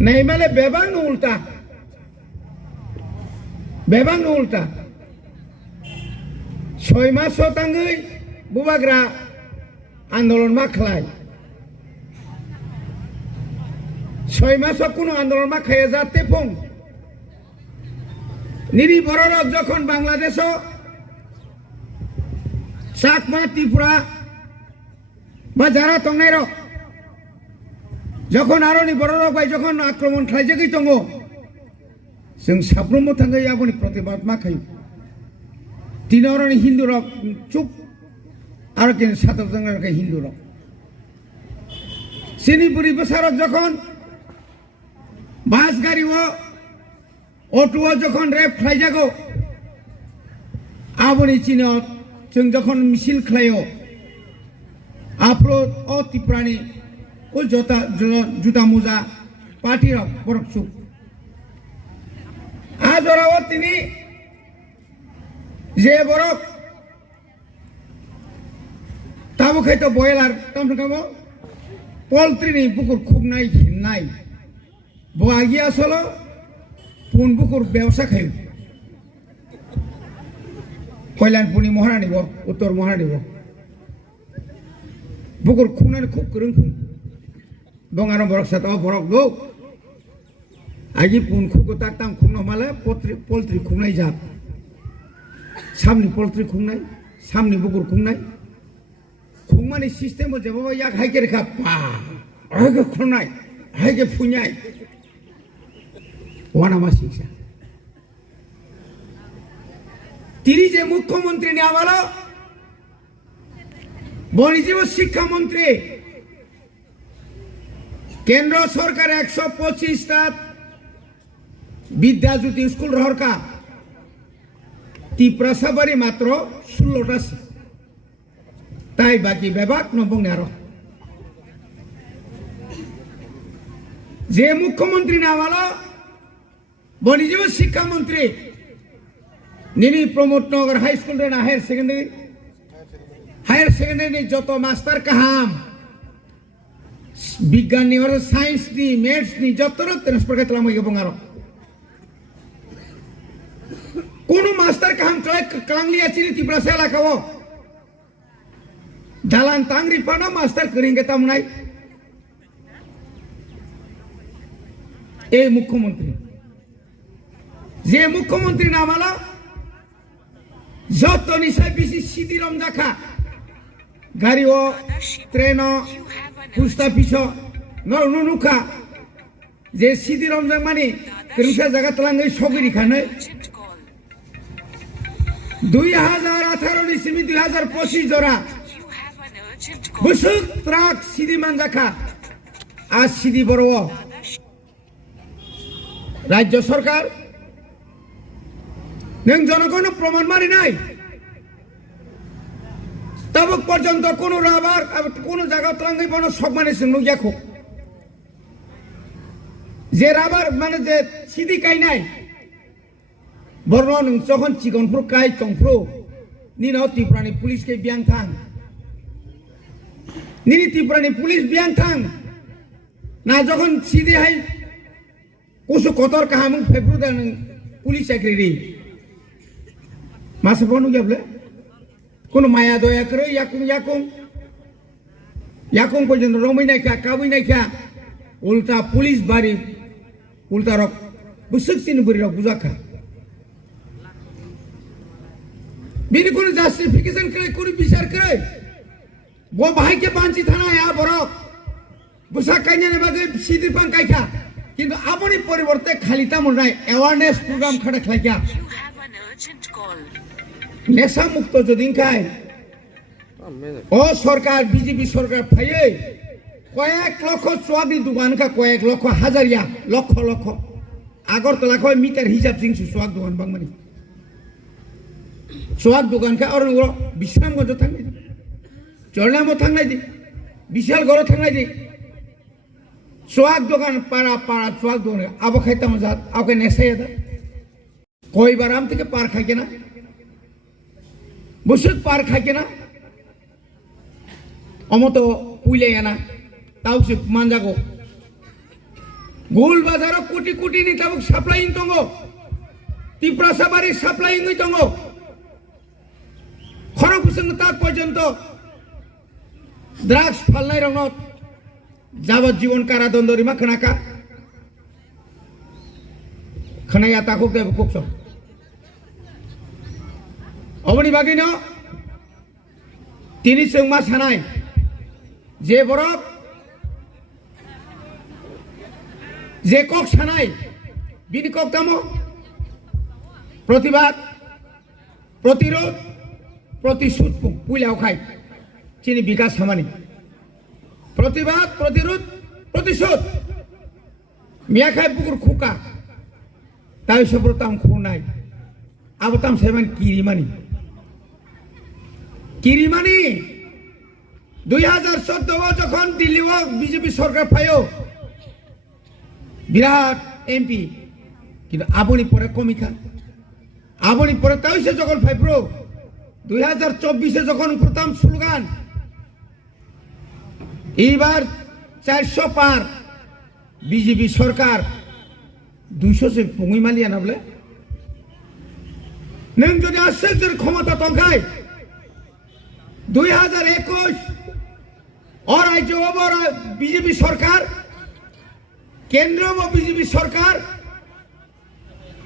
Nei male bebang ulta. Bebang ulta. Soy mas sotanggui bubagra আন্দোলন মাখলাই 6 মাস কোনো আন্দোলন মাখাইয়া যাতে ফোন নিরীবররা যখন বাংলাদেশ চাকমা ত্রিপুরা বা যারা তংনাইর যখন আরো নিবররা বাই যখন আক্রমণ খাইজেগৈ দङ जों साफ्रोमबो थाङै आबनि प्रतिबाद माखायो तिनावरानि हिन्दु रक चुप আর কেন সাতক জঙ্গলকে হিন্দু রক সিনিপুরি বসারক যখন বাস গাড়ি ও অটো যখন রেপ খাইজাগো আবনি চিনো जों যখন মিছিল খাইও আপলোড ও ত্রিপুরানি ও জুতা মোজা পার্টি রক বরক চুপ আজ ওরাও তিনি যে বরক তাবো খাইতো বয়লার তামন কামো পোল্ট্রি নি পুকুর খুব নাই বগি আসলো পুন পুকুর ব্যবসা খাই কল্যাণ পুনি মহারা নিব উত্তর মহারা নিব পুকুর খুনানি খুব করুন খুন বঙ্গার বরক সাতাও বরক গো আগে পুন খুব তাকতাম খুন মালে পোল্ট্রি খুনাই যাত সামনে পোল্ট্রি খুনাই সামনে পুকুর খুনাই খুমানি সিস্টেম হচ্ছে বাবা ইয়াক হাইকে রেখা পা হাইকে খুনাই হাইকে ফুনাই ওয়ানামা শিক্ষা তিনি যে মুখ্যমন্ত্রী নেওয়া বলো বনিজীব শিক্ষামন্ত্রী কেন্দ্র সরকার 125টা বিদ্যাজ্যোতি স্কুল রহরকা ত্রিপুরা সাবারি মাত্র 16টা তাই বাকি বিভাগ নবং আরো যে মুখ্যমন্ত্রী নামালো বনিজীব শিক্ষামন্ত্রী নিনি প্রমোদনগর হাই স্কুল রে হায়ার সেকেন্ডারি যত মাস্টার কাহাম বিজ্ঞান নি সায়েন্স নি ম্যাথস নি যত ট্রান্সফার কে তলাম এবং আরো কোন মাস্টার কাহাম কাংলিয়া চিনি ত্রিপুরা সে এলাকাও dalan tangri pana master kering kita munai মুখ্যমন্ত্রী যে মুখ্যমন্ত্রী নামালা যত নিশাই বেশি সিদিরম দেখা গাড়ি ও ট্রেন পুস্তা পিছ নুনুখা যে সিদিরম মানে কেরুসা জায়গা তলাঙ্গই সগিরি খানে 2018 নি সিমি 2025 জোড়া busuk trak sidi manjaka আজ সিদি বড় রাজ্য সরকার নং জনগণ প্রমাণ মারি নাই তব পর্যন্ত কোন রাবার কোন জায়গা তলাঙ্গই বন সব মানে নুয়াখো যে রাবার মানে যে সিদি কাই নাই বর্ণ নং যখন চিকনফ্রু কাই চংফ্রু নিনাও ত্রিপুরানি পুলিশকে বিয়াং থাং নিনি ত্রিপুরানি পুলিশ বিয়াং থাং না যখন সিদি হাই কুসু কতর কাহামুং ফেব্রু দেন পুলিশ চাকরি মাসে বনু যাবলে কোন মায়া দয়া করে ইয়াকুম পর্যন্ত রমই নাই খা কাবুই নাই খা উল্টা পুলিশ বাড়ি উল্টা রক বুসুক সিন বুড়ি রক বুঝা খা বিনি কোন জাস্টিফিকেশন করে কোন বিচার করে वो भाई के पांची थाना या बरक बुसा काइने बागे सीधी पान काइखा किंतु आपनी परिवर्ते खाली ता मन अवेयरनेस प्रोग्राम खडे खाइया नेशा मुक्त जदिन खाय ओ सरकार बीजेपी सरकार फाये কয়েক লক্ষ সোয়াদি দোকান কা কয়েক লক্ষ হাজারিয়া লক্ষ লক্ষ আগরতলা কয় মিটার হিসাব সিংসু সোয়াদ দোকান বাংমানি সোয়াদ দোকান কা और বিশ্রামগঞ্জ থাকবে চরনামো থাংলাই দি বিশাল গড় থাংলাই দি সোয়াগ দোকান পাড়া সোয়াগ দোকান আবো খাইতাম যাত আবকে নেশাই দা কয়বার আম থেকে পার খাইকে না বসুক পার খাইকে না অমতো উইলে না তাও সে মানজাগো गुल बाजाराव कोटी कोटीनि ताबुक साप्लाइं दङ ত্রিপুরা সাবারি সাপ্লাইং दङ खरगपुरसिम ता पर्यन्त ड्राग्स फालनाय रंग যাবজ্জীবন কারাদণ্ড রিমা खोनाका खोनाया ताखौ देब कुकस अबनि बागैनो তিনি जोंमा सानाय जे बरफ जे कक सानाय बिनि कक दामो प्रतिबाद प्रतिरोध प्रतिशोध पुलाव खाय चिनि विकास खामानि प्रतिबाद प्रतिरोध प्रतिशोध मियाखाय बुकुर खुका ताई सब्रताम खुनाय आबताम सेमान किरिमानि 2014 যখন দিল্লিও বিজেপি সরকার পায়ো বিরাট এমপি কিন্তু আবনি পরে কমিকা আবনি পরে তাইছে যখন ফাইপ্রো 2024 যখন প্রথম স্লোগান এইবার 400 পার বিজেপি সরকার 200 से पुंगी मालिया ना बोले नों যদি আশ্চর্যের ক্ষমতা তঙ্কায় 2021 और राज्य और बीजेपी सरकार केंद्र में बीजेपी सरकार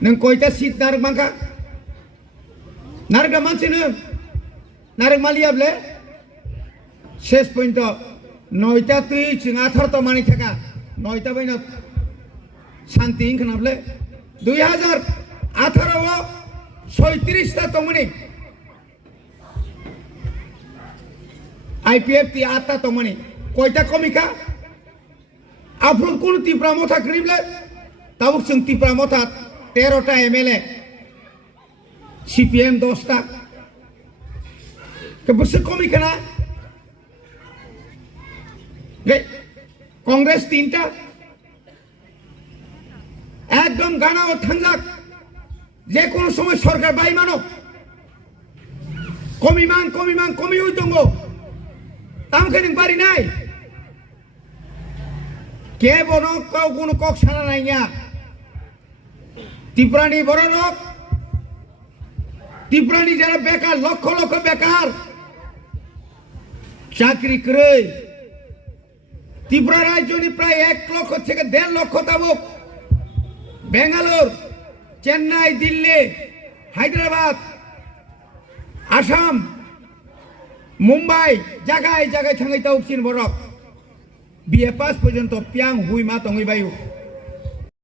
नों कयटा सीट नारक मांका नारक मानसि नों नारक मालिया बोले शेष पॉइंट 9टा तुई चिं 18 मानि थाका 9टा बैना शांति खोनाबले 2018 36टा तमनि आईपीएफ ती 8टा तमनि कयटा कमिका आफ्रुल कोन तिप्रा मथा क्रिबले ताबुक जों तिप्रा मथा 13टा एमएलए सीपीएम 10टा के बस कमिका ना कांग्रेस 3टा एकदम गाना और थांजाक जे कोनो समय सरकार बाई मानो कमी हुई दंगो तामखेनिं बारी नाय के बनो काउ कोनो कक साना नाइया त्रिपुरानि बड़ लोक त्रिपुरानि जारा बेकार लक्ष लक्ष बेकार चाकरी करे त्रिपुरा राज्यनि प्राय 1 लक्ष থেকে 1.5 লক্ষ ताबुक बेंगालुर चेन्नई दिल्ली हैदराबाद आसाम मुंबई जगह जगह थांगै ताउसिन बरक बीए पास पर्यन्त पियां हुई मा तंगै बायु